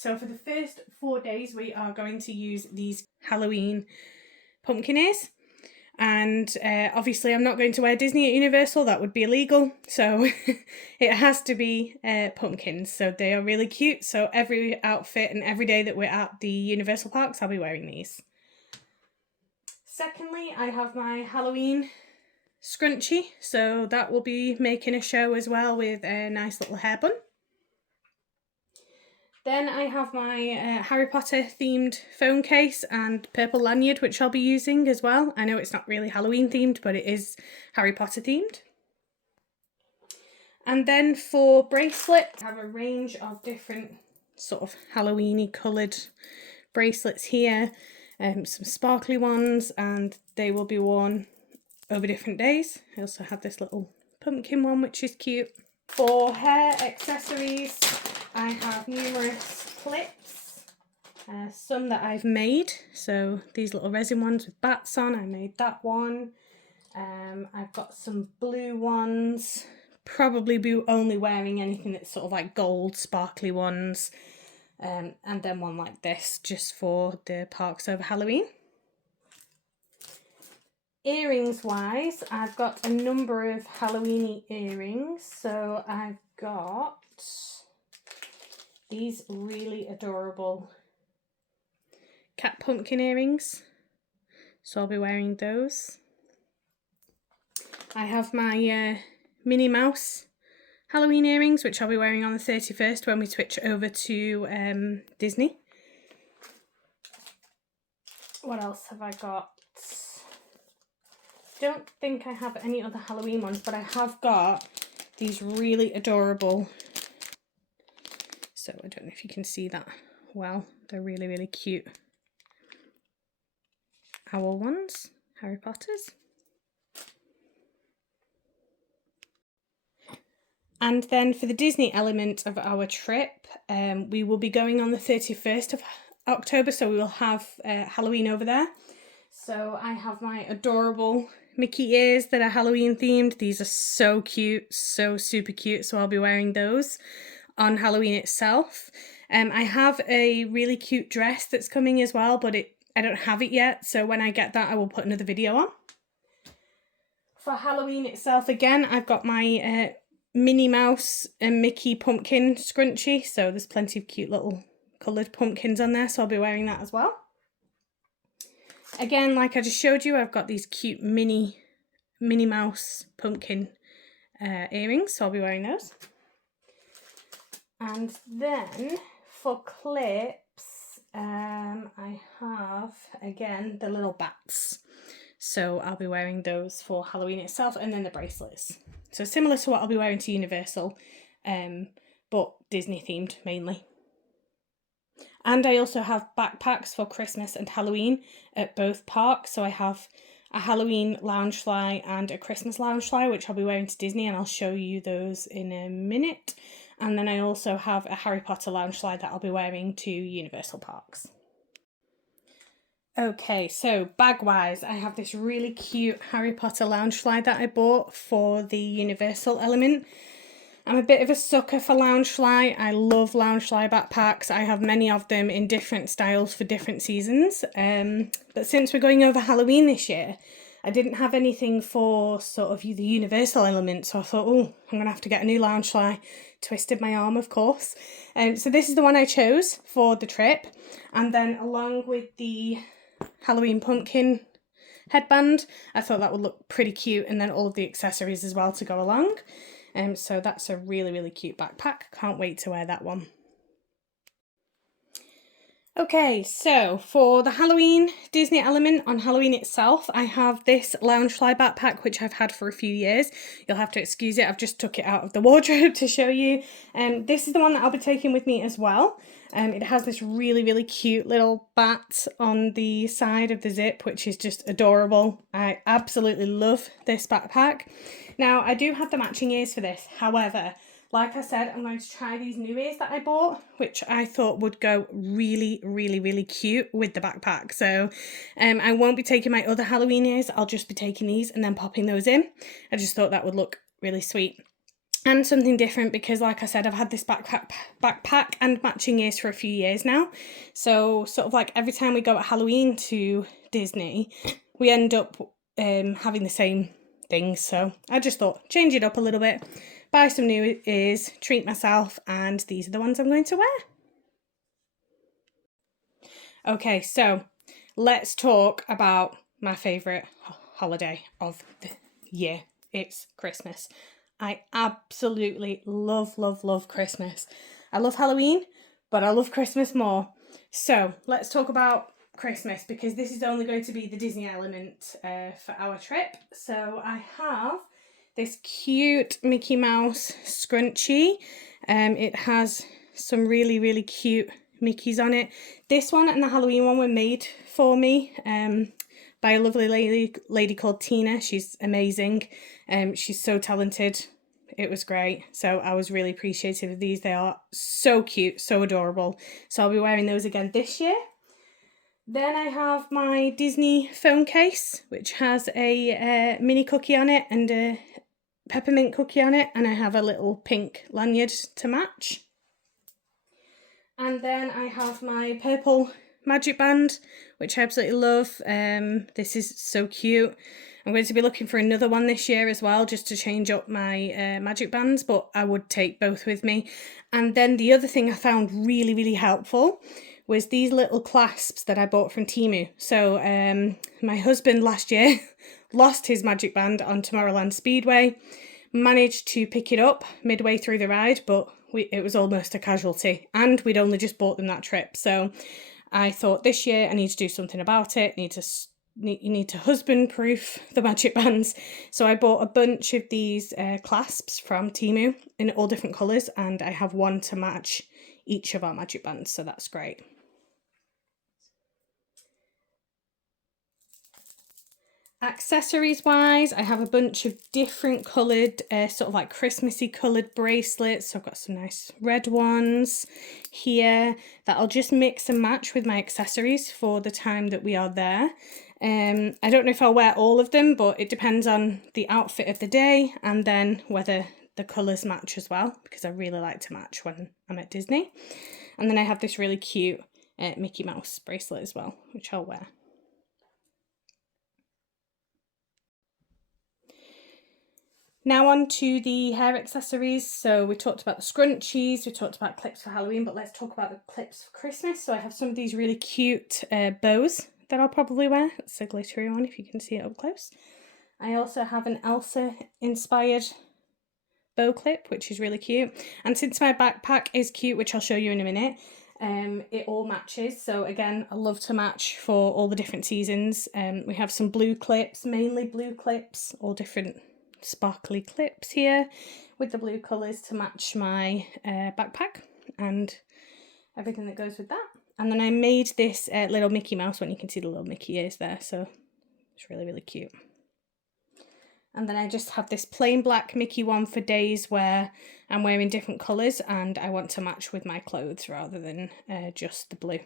So for the first 4 days we are going to use these Halloween pumpkin ears. And obviously I'm not going to wear Disney at Universal, that would be illegal. So it has to be pumpkins. So they are really cute. So every outfit and every day that we're at the Universal parks, I'll be wearing these. Secondly, I have my Halloween scrunchie. So that will be making a show as well with a nice little hair bun. Then I have my Harry Potter themed phone case and purple lanyard, which I'll be using as well. I know it's not really Halloween themed, but it is Harry Potter themed. And then for bracelets, I have a range of different sort of Halloween-y coloured bracelets here. Some sparkly ones, and they will be worn over different days. I also have this little pumpkin one, which is cute. For hair accessories, I have numerous clips, some that I've made. So these little resin ones with bats on, I made that one. I've got some blue ones, probably be only wearing anything that's sort of like gold, sparkly ones. And then one like this, just for the parks over Halloween. Earrings wise, I've got a number of Halloween-y earrings. So I've got these really adorable cat pumpkin earrings. So I'll be wearing those. I have my Minnie Mouse Halloween earrings, which I'll be wearing on the 31st when we switch over to Disney. What else have I got? Don't think I have any other Halloween ones, but I have got these really adorable, so I don't know if you can see that well, they're really, really cute owl ones, Harry Potter's. And then for the Disney element of our trip, we will be going on the 31st of October, so we will have Halloween over there. So I have my adorable Mickey ears that are Halloween themed. These are so cute, so super cute, so I'll be wearing those on Halloween itself. I have a really cute dress that's coming as well, but I don't have it yet, so when I get that I will put another video on. For Halloween itself, again, I've got my Minnie Mouse and Mickey pumpkin scrunchie, so there's plenty of cute little coloured pumpkins on there, so I'll be wearing that as well. Again, like I just showed you, I've got these cute Minnie Mouse pumpkin earrings, so I'll be wearing those. And then for clips, I have, again, the little bats. So I'll be wearing those for Halloween itself, and then the bracelets. So similar to what I'll be wearing to Universal, but Disney themed mainly. And I also have backpacks for Christmas and Halloween at both parks. So I have a Halloween Loungefly and a Christmas Loungefly, which I'll be wearing to Disney, and I'll show you those in a minute. And then I also have a Harry Potter Loungefly that I'll be wearing to Universal parks. Okay, so bag-wise, I have this really cute Harry Potter Loungefly that I bought for the Universal element. I'm a bit of a sucker for Loungefly. I love Loungefly backpacks. I have many of them in different styles for different seasons. But since we're going over Halloween this year, I didn't have anything for sort of the Universal element. So I thought, oh, I'm going to have to get a new Loungefly. Twisted my arm, of course. So this is the one I chose for the trip. And then along with the Halloween pumpkin headband, I thought that would look pretty cute. And then all of the accessories as well to go along. So that's a really, really cute backpack. Can't wait to wear that one. Okay, so for the Halloween Disney element on Halloween itself, I have this Loungefly backpack, which I've had for a few years. You'll have to excuse it, I've just took it out of the wardrobe to show you. This is the one that I'll be taking with me as well. It has this really, really cute little bat on the side of the zip, which is just adorable. I absolutely love this backpack. Now, I do have the matching ears for this. However, like I said, I'm going to try these new ears that I bought, which I thought would go really, really, really cute with the backpack. So I won't be taking my other Halloween ears. I'll just be taking these and then popping those in. I just thought that would look really sweet. and something different because, like I said, I've had this backpack and matching ears for a few years now. So sort of like every time we go at Halloween to Disney, we end up having the same things. So I just thought change it up a little bit, buy some new ears, treat myself, and these are the ones I'm going to wear. Okay, so let's talk about my favourite holiday of the year. It's Christmas. I absolutely love Christmas. I love Halloween, but I love Christmas more. So let's talk about Christmas because this is only going to be the Disney element for our trip. So I have this cute Mickey Mouse scrunchie. It has some really cute Mickeys on it. This one and the Halloween one were made for me by a lovely lady called Tina. She's amazing. She's so talented. It was great. So I was really appreciative of these. They are so cute, so adorable. So I'll be wearing those again this year. Then I have my Disney phone case, which has a mini cookie on it and a peppermint cookie on it. And I have a little pink lanyard to match. And then I have my purple magic band, which I absolutely love. This is so cute. I'm going to be looking for another one this year as well, just to change up my magic bands, but I would take both with me. And then the other thing I found really helpful was these little clasps that I bought from Temu. So my husband last year lost his magic band on Tomorrowland Speedway, managed to pick it up midway through the ride, but it was almost a casualty, and we'd only just bought them that trip. So I thought this year I need to do something about it. You need to husband proof the magic bands. So I bought a bunch of these clasps from Temu in all different colours, and I have one to match each of our magic bands, so that's great. Accessories wise, I have a bunch of different coloured, sort of like Christmassy coloured bracelets. So I've got some nice red ones here that I'll just mix and match with my accessories for the time that we are there. I don't know if I'll wear all of them, but it depends on the outfit of the day and then whether the colours match as well, because I really like to match when I'm at Disney. And then I have this really cute Mickey Mouse bracelet as well, which I'll wear. Now on to the hair accessories. So we talked about the scrunchies, we talked about clips for Halloween, but let's talk about the clips for Christmas. So I have some of these really cute bows that I'll probably wear. It's a glittery one if you can see it up close. I also have an Elsa inspired bow clip, which is really cute. And since my backpack is cute, which I'll show you in a minute, it all matches. So again, I love to match for all the different seasons. We have some blue clips, mainly blue clips, all different sparkly clips here with the blue colours to match my backpack and everything that goes with that. And then I made this little Mickey Mouse one. You can see the little Mickey ears there, so it's really cute. And then I just have this plain black Mickey one for days where I'm wearing different colours and I want to match with my clothes rather than just the blue.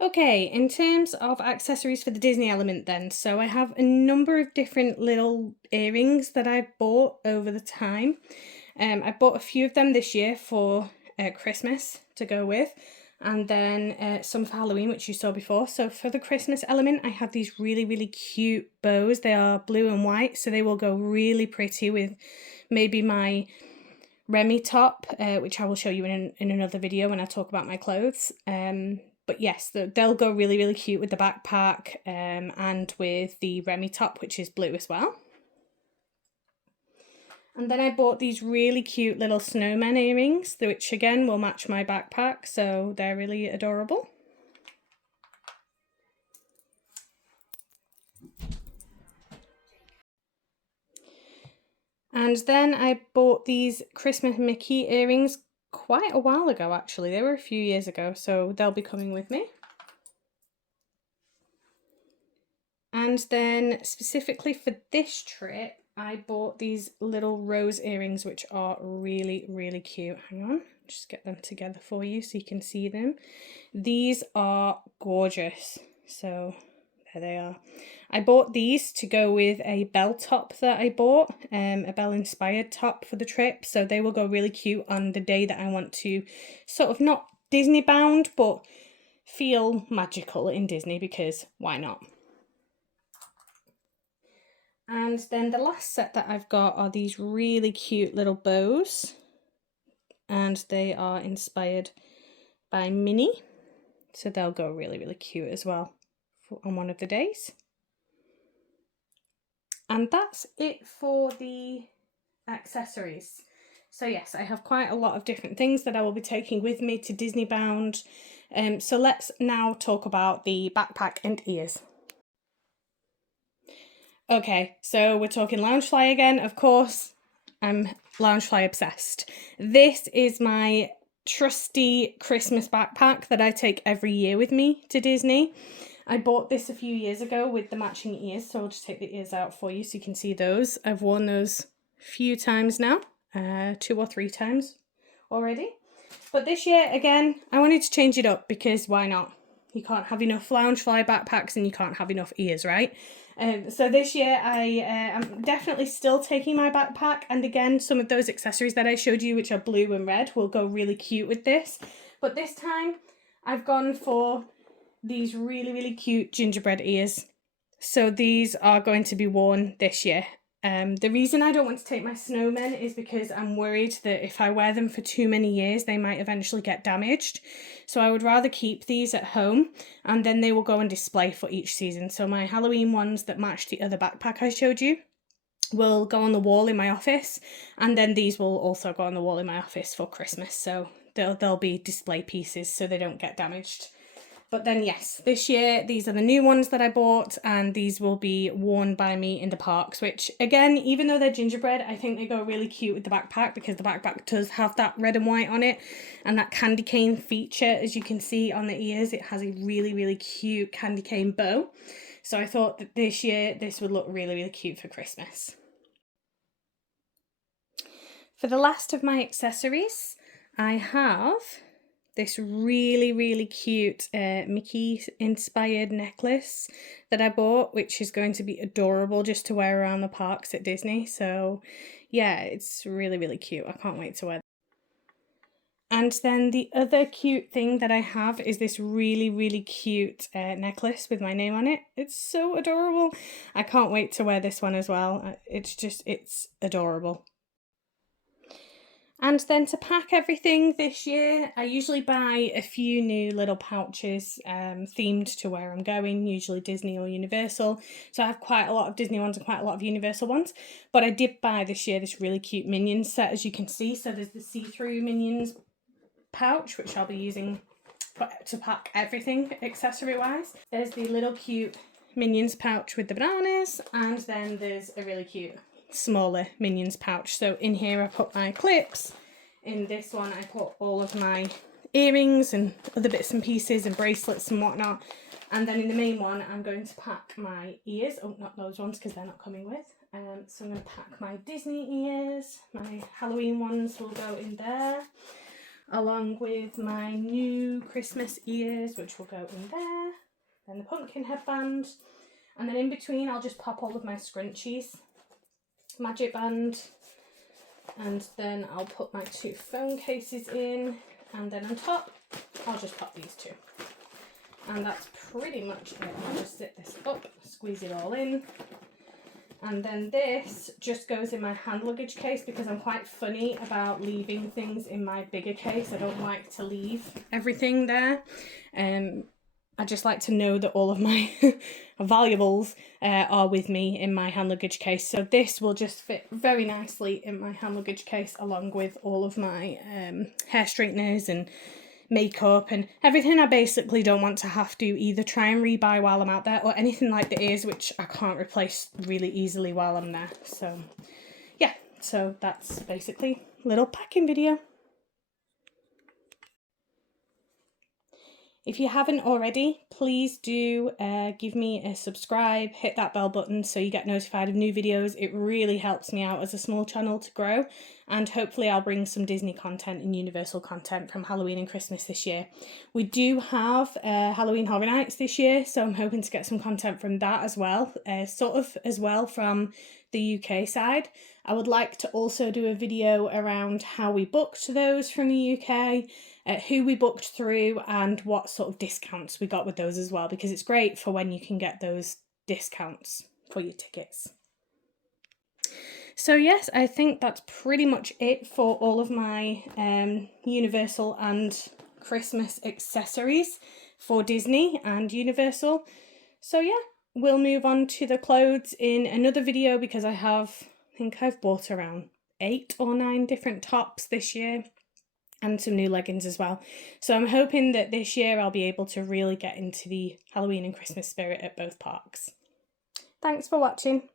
Okay, in terms of accessories for the Disney element then, so I have a number of different little earrings that I've bought over the time. I bought a few of them this year for Christmas to go with, and then some for Halloween, which you saw before. So for the Christmas element, I have these really cute bows. They are blue and white, so they will go really pretty with maybe my Remy top, which I will show you in another video when I talk about my clothes. But yes, they'll go really cute with the backpack and with the Remy top, which is blue as well. And then I bought these really cute little snowman earrings, which again will match my backpack, so they're really adorable. And then I bought these Christmas Mickey earrings quite a while ago, actually. They were a few years ago, so they'll be coming with me. And then specifically for this trip, I bought these little rose earrings, which are really cute. Hang on, just get them together for you so you can see them. These are gorgeous. So There they are. I bought these to go with a bell top that I bought, a bell inspired top for the trip. So they will go really cute on the day that I want to sort of not Disney bound, but feel magical in Disney, because why not? And then the last set that I've got are these really cute little bows, and they are inspired by Minnie. So they'll go really, really cute as well on one of the days. And that's it for the accessories. So yes, I have quite a lot of different things that I will be taking with me to Disney bound. So let's now talk about the backpack and ears. Okay, so we're talking Loungefly again, of course. I'm Loungefly obsessed. This is my trusty Christmas backpack that I take every year with me to Disney. I bought this a few years ago with the matching ears, so I'll just take the ears out for you so you can see those. I've worn those a few times now, 2 or 3 times already. But this year, again, I wanted to change it up, because why not? You can't have enough Loungefly backpacks and you can't have enough ears, right? So this year I am definitely still taking my backpack, and again, some of those accessories that I showed you, which are blue and red, will go really cute with this. But this time I've gone for these really, really cute gingerbread ears. So these are going to be worn this year. The reason I don't want to take my snowmen is because I'm worried that if I wear them for too many years, they might eventually get damaged. So I would rather keep these at home, and then they will go on display for each season. So my Halloween ones that match the other backpack I showed you will go on the wall in my office, and then these will also go on the wall in my office for Christmas. So they'll be display pieces so they don't get damaged. But then yes, this year, these are the new ones that I bought, and these will be worn by me in the parks, which again, even though they're gingerbread, I think they go really cute with the backpack, because the backpack does have that red and white on it, and that candy cane feature, as you can see on the ears, it has a really, really cute candy cane bow. So I thought that this year, this would look really, really cute for Christmas. For the last of my accessories, I have this really, really cute Mickey inspired necklace that I bought, which is going to be adorable just to wear around the parks at Disney. So yeah, it's really, really cute. I can't wait to wear that. And then the other cute thing that I have is this really, really cute necklace with my name on it. It's so adorable. I can't wait to wear this one as well. It's adorable. And then to pack everything this year, I usually buy a few new little pouches themed to where I'm going, usually Disney or Universal. So I have quite a lot of Disney ones and quite a lot of Universal ones. But I did buy this year this really cute Minions set, as you can see. So there's the see-through Minions pouch, which I'll be using to pack everything accessory-wise. There's the little cute Minions pouch with the bananas, and then there's a really cute smaller Minions pouch. So in here I put my clips, in this one I put all of my earrings and other bits and pieces and bracelets and whatnot, and then in the main one I'm going to pack my ears. Oh, not those ones because they're not coming with. So I'm going to pack my Disney ears. My Halloween ones will go in there, along with my new Christmas ears, which will go in there, then the pumpkin headband, and then in between I'll just pop all of my scrunchies, magic band, and then I'll put my 2 phone cases in, and then on top I'll just pop these 2, and that's pretty much it. I'll just zip this up, squeeze it all in, and then this just goes in my hand luggage case, because I'm quite funny about leaving things in my bigger case. I don't like to leave everything there. I just like to know that all of my valuables are with me in my hand luggage case. So this will just fit very nicely in my hand luggage case, along with all of my hair straighteners and makeup and everything I basically don't want to have to either try and rebuy while I'm out there, or anything like the ears, which I can't replace really easily while I'm there. So yeah, so that's basically a little packing video. If you haven't already, please do give me a subscribe, hit that bell button so you get notified of new videos. It really helps me out as a small channel to grow, and hopefully I'll bring some Disney content and Universal content from Halloween and Christmas this year. We do have Halloween Horror Nights this year, so I'm hoping to get some content from that as well, sort of as well from the UK side. I would like to also do a video around how we booked those from the UK, who we booked through, and what sort of discounts we got with those as well, because it's great for when you can get those discounts for your tickets. So yes, I think that's pretty much it for all of my Universal and Christmas accessories for Disney and Universal. So yeah, we'll move on to the clothes in another video, because I think I've bought around 8 or 9 different tops this year and some new leggings as well. So I'm hoping that this year I'll be able to really get into the Halloween and Christmas spirit at both parks. Thanks for watching.